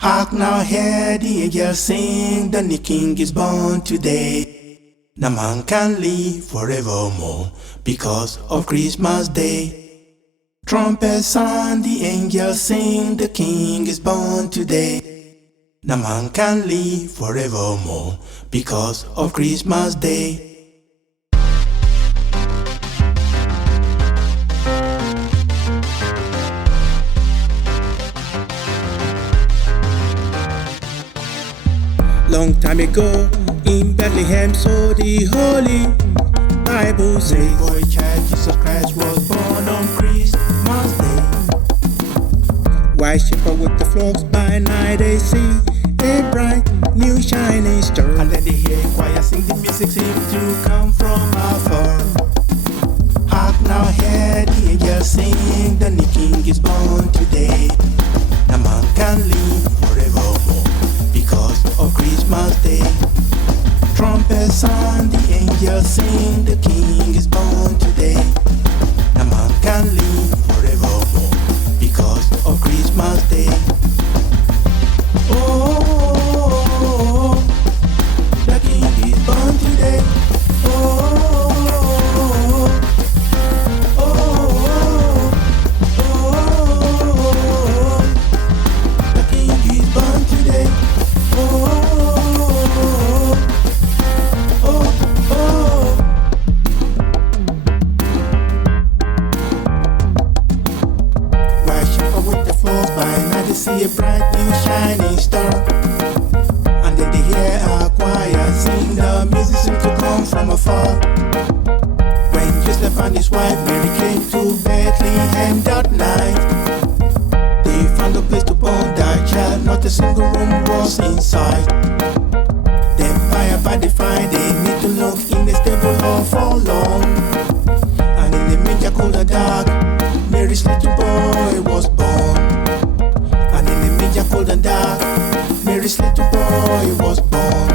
Hark now, hear the angels sing, the new king is born today. Now man can live forevermore because of Christmas Day. Trumpets sound, the angels sing, the king is born today. Now man can live forevermore because of Christmas Day. Long time ago, in Bethlehem, so the Holy Bible says, boy child Jesus Christ was born on Christmas Day. White shepherd with the flocks by night, they see a bright new shining star. And then they hear choir sing, the music seems to come from afar. Hark now, hear the angels sing, the new king is born today. Now man can live forevermore because of Christmas Day. Trumpets sound, the angels sing, the king is born today. Now man can live forevermore because of Christmas Day. Oh, the king is born today. The king is born today. They see a bright new shining star, and then they hear a choir sing, the music seems to come from afar. When Joseph and his wife Mary came to Bethlehem that night, they found a place to born that child, not a single room was inside. Then by they find they need to look in the stable all for long, and in the manger cold and dark, Mary's little boy was born. Cold and dark, Mary's little boy was born.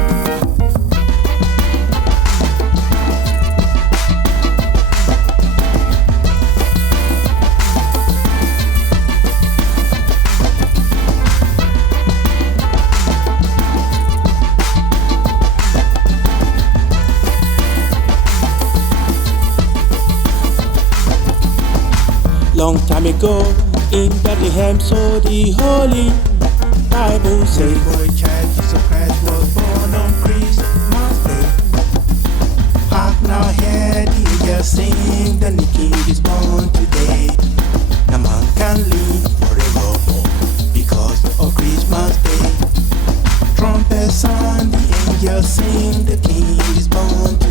Long time ago, in Bethlehem, so the Holy Bible says, boy child Jesus Christ was born on Christmas Day. Hark now, hear the angels sing, the new king is born today. Now man can live forevermore because of Christmas Day. Trumpets sound, the angels sing, the king is born today.